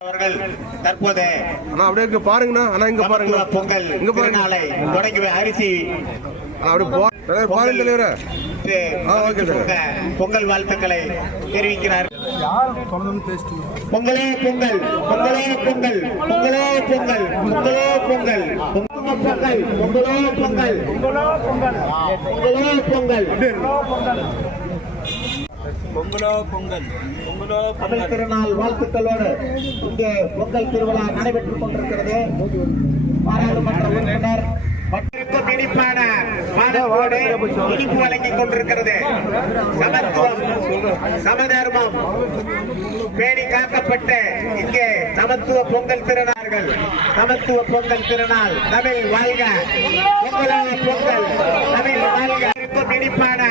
அவர்கள் தற்போது அப்படியே பாருங்கண்ணா. ஆனா இங்க பாருங்க, பொங்கல் இங்க பாருங்க தொடங்கி அரிசி பொங்கல் வாழ்த்துக்களை தெரிவிக்கிறார். பொங்கலே பொங்கல், பொங்கலே பொங்கல், பொங்கலே பொங்கல், பொங்கலே பொங்கல், பொங்கல், பொங்கலோ பொங்கல், பொங்கலோ பொங்கல், பொங்கலோ பொங்கல், பொங்கலோ பொங்கல், பொங்கலோ பொங்கல் திருநாள் வாழ்த்துக்களோடு இங்கே பொங்கல் திருவிழா நடைபெற்றுக் கொண்டிருக்கிறது. பாராளுமன்ற உறுப்பினர் இனிப்பான இனிப்பு வழங்கிக் கொண்டிருக்கிறது. சமத்துவம் சமதர்மம் பேணி காக்கப்பட்டு இங்கே சமத்துவ பொங்கல் திருநாள்கள், சமத்துவ பொங்கல் திருநாள் தமிழ் வாழ்க, பொங்கலோ பொங்கல் தமிழ் வாழ்க. இனிப்பான